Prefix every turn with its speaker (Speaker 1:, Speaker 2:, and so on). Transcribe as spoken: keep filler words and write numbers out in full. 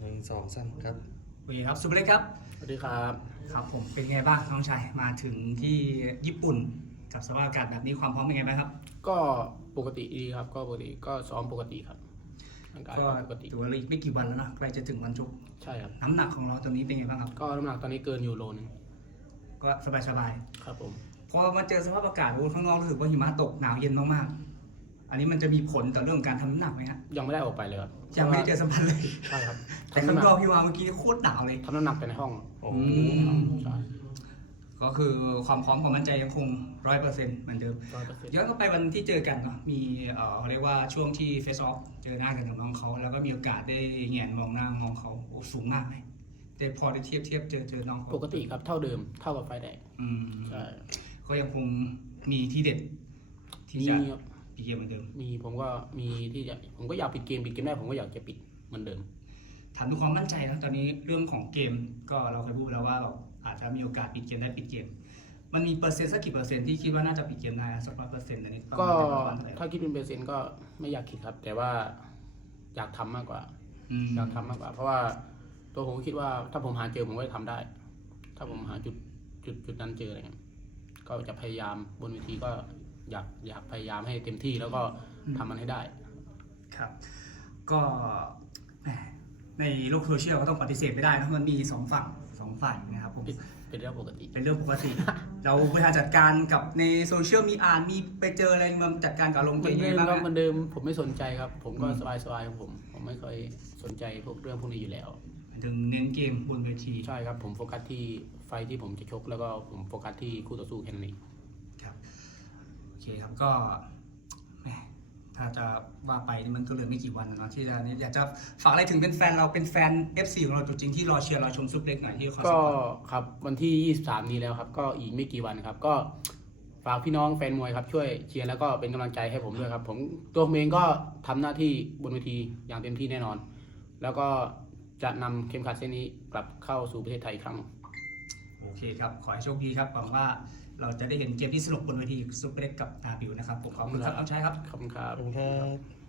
Speaker 1: หนึ่งสองสามครับ
Speaker 2: โอเคครับสุภเล็กครับ
Speaker 3: สวัสดีครับ
Speaker 2: ครับผมเป็นไงบ้างน้องชายมาถึงที่ญี่ปุ่นกับสภาพอากาศแบบนี้ความพร้อมเป็นไงบ้างครับ
Speaker 3: ก็ปกติดีครับ ก็ปกติก็ซ้อมปกติครับร่างกาย
Speaker 2: ก็
Speaker 3: ก็ปกติ
Speaker 2: ถือว่าอีกไม่กี่วันแล้วเนอะใกล้จะถึงวันชก
Speaker 3: ใช่ครับ
Speaker 2: น้ำหนักของเราตอนนี้เป็นไงบ้างครับ
Speaker 3: ก็น้ำหนักตอนนี้เกินอยู่โลนึง
Speaker 2: ก็สบาย
Speaker 3: ครับผม
Speaker 2: ๆพอมาเจอสภาพอากาศโอ้ข้างนอกรู้สึกว่าหิมะตกหนาวเย็นมากๆอันนี้มันจะมีผลต่อเรื่องของการทำน้ำหนักไหมฮะ
Speaker 3: ยังไม่ได้ออกไปเลยครับ
Speaker 2: ยังไม่ได้เจอสัมพันธ์เลย
Speaker 3: ใช่ครับ
Speaker 2: แต่ข้างนอกพี่วาเมื่อกี้โคตรหนาวเลย
Speaker 3: ทำน้ำหนักแต่ในห้อง
Speaker 1: โอ้
Speaker 2: อืม
Speaker 3: ใช่
Speaker 2: ก็คือความพร้อมความมั่นใจยังคงร้อยเปอร์เซ็นต์เหมือนเดิม
Speaker 3: ร้อยเปอร์เซ็นต์
Speaker 2: ย้อนกลับไปวันที่เจอกันเนาะ มีเอ่อเขาเรียกว่าช่วงที่เฟซออฟเจอหน้ากันกับน้องเขา แล้วก็มีโอกาสได้แหงนมองหน้ามองเขาโอ้สูงมากเลยแต่พอได้เทียบเทียบเจอเจอน้องเขา
Speaker 3: ปกติครับเท่าเดิมเท่ากับไฟแดง
Speaker 2: อืม
Speaker 3: ใช่
Speaker 2: ก็ยังคงมีที่เด็ดที่
Speaker 3: มี
Speaker 2: จะ
Speaker 3: ครับ
Speaker 2: ปีเกมเหมือนเดิม
Speaker 3: มีผมก็มีที่จะผมก็อยากปิดเกมปิดเกมได้ผมก็อยากจะปิดเหมือนเดิม
Speaker 2: ถามดูความมั่นใจนะตอนนี้เรื่องของเกมก็เราเคยพูดแล้วว่าเราอาจจะมีโอกาสปิดเกมได้ปิดเกม มันมีเปอร์เซ็นต์สักกี่เปอร์เซ็นต์ที่คิดว่าน่าจะปิดเกมได้สักร้อยเปอร์เซ็นต์อันนี้ประ
Speaker 3: ก็
Speaker 2: มาณประมาณเท่าไหร่
Speaker 3: ถ้าคิดเป็นเปอร์เซ็นต์ก็ไม่อยากคิดครับ แต่ว่าอยากทำมากกว่า
Speaker 2: อืม
Speaker 3: อยากทำมากกว่า เพราะว่าตัวผมคิดว่าถ้าผมหาเจอผมก็จะทำได้ ถ้าผมหาจุดจุดจุดนั้นเจออะไรเงี้ยก็จะพยายามบนเวทีก็อยากอยากพยายามให้เต็มที่แล้วก็ทำมันให้ได้
Speaker 2: ครับ ก็แหมในโลกโซเชียลก็ต้องปฏิเสธไม่ได้นะมันมีสองฝั่งสองฝ่ายนะครับผม
Speaker 3: เป็นเรื่องปกติ
Speaker 2: เป็นเรื่องปกติ เราบริหารจัดการกับในโซเชียลมีอ่านมีไปเจออะไรมาจัดการกับลง
Speaker 3: เห
Speaker 2: เก
Speaker 3: มือน
Speaker 2: มยัง
Speaker 3: เดิ
Speaker 2: ไง
Speaker 3: ม
Speaker 2: บ้าง
Speaker 3: ครับ
Speaker 2: ฮะ
Speaker 3: เหมือนเดิมผมไม่สนใจครับ ผมก็
Speaker 2: อืม
Speaker 3: สบายสบายของผม ผมไม่ค่อยสนใจพวกเรื่องพวกนี้อยู่แล้ว
Speaker 2: ถึงเน้นเกมบนเวที
Speaker 3: ใช่ครับผมโฟกัสที่ไฟท์ที่ผมจะชก แล้วก็ผมโฟกัสที่คู่ต่อสู้แค่นั้นเอง
Speaker 2: ครับโอเคครับก็แหมถ้าจะว่าไปนี่มันก็เหลือไม่กี่วันแล้วเนาะที่จะเนี่ยอยากจะฝากอะไรถึงเป็นแฟนเราเป็นแฟน เอฟ ซี ของเราตัวจริงที่รอเชียร์รอชมซุปเล็กหน่อยที่เขา
Speaker 3: ก็ครับวันที่ยี่สิบสามนี้แล้วครับ ก็อีกไม่กี่วันครับ ก็ฝากพี่น้องแฟนมวยครับช่วยเชียร์แล้วก็เป็นกำลังใจให้ผมด้วยครับ ผมตัวผมเองก็ทำหน้าที่บนเวทีอย่างเต็มที่แน่นอน แล้วก็จะนำเข็มขัดเส้นนี้กลับเข้าสู่ประเทศไทยอีกครั้ง
Speaker 2: โอเคครับ ขอให้โชคดีครับหวังว่าเราจะได้เห็นเกมที่สนุกบนเวทีซุปเปอร์เล็กกับนาบิวนะครับผมขอบคุณครับน้องชายครับ
Speaker 3: ขอบคุณครับ
Speaker 1: ขอบคุณครับ